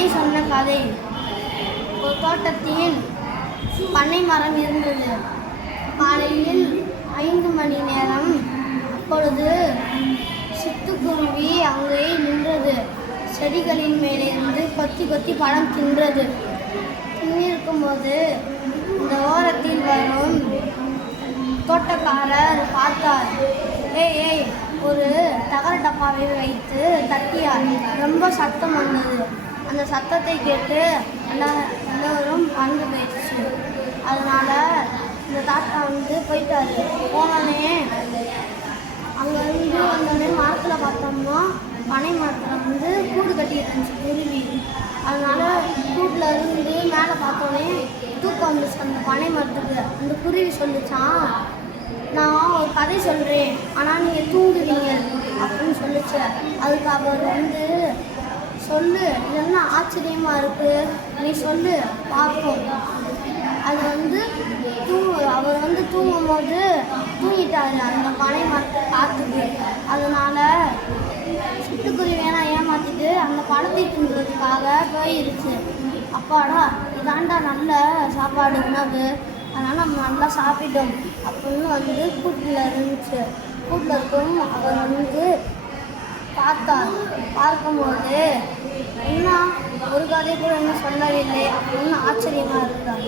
பனை சொன்ன கதை. ஒரு தோட்டத்தில் பனை மரம் இருந்தது. காலையில் ஐந்து மணி நேரம் அப்பொழுது சிட்டுக்குருவி அங்கே நின்றது. செடிகளின் மேலே இருந்து கொத்தி கொத்தி பழம் தின்றது. தின்னிருக்கும்போது இந்த ஓரத்தில் வரும் தோட்டக்காரர் பார்த்தார். ஏய் ஏய் ஒரு தகர டப்பாவை வைத்து தட்டியார். ரொம்ப சத்தம் வந்தது. அந்த சத்தத்தை கேட்டு எல்லா எல்லோரும் பறந்து போயிடுச்சு. அதனால இந்த தாத்தா வந்து போயிட்டாரு. போனோடனே அங்கேருந்து வந்தோடனே மரத்தில் பார்த்தோம்னா பனை மரத்தில் வந்து கூடு கட்டிட்டு இருந்துச்சு குருவி அதனால் கூட்டில் இருந்து மேலே பார்த்தோன்னே தூக்கம் வந்துச்சு அந்த பனை மரத்துக்கு. அந்த குருவி சொல்லிச்சான் நான் ஒரு கதை சொல்கிறேன் ஆனால் நீங்கள் தூங்குவீங்க அப்படின்னு சொல்லிச்சு. அதுக்கு அவர் வந்து சொல்லு. இல்லைன்னா என்ன ஆச்சரியமாக இருக்கு. நீ சொல்லு. பார்ப்போம். அது வந்து தூ அவர் வந்து தூங்கும் போது தூங்கிட்டாரு. அந்த பனை மரத்தை பார்த்துட்டு அதனால சிட்டுக்குருவி வேணா ஏமாத்திட்டு அந்த பழத்தை தூங்குறதுக்காக போயிருச்சு. அப்பாடா இதாண்டா நல்ல சாப்பாடு உணவு. அதனால் நம்ம நல்லா சாப்பிட்டோம். அப்படின்னு வந்து கூட்டில் இருந்துச்சு. கூட்டில் இருக்கும் அவர் வந்து பார்த்தார். பார்க்கும்போது என்ன ஒரு கதை கூட இன்னும் சொல்லவில்லை அப்படின்னு ஆச்சரியமாக இருந்தார்.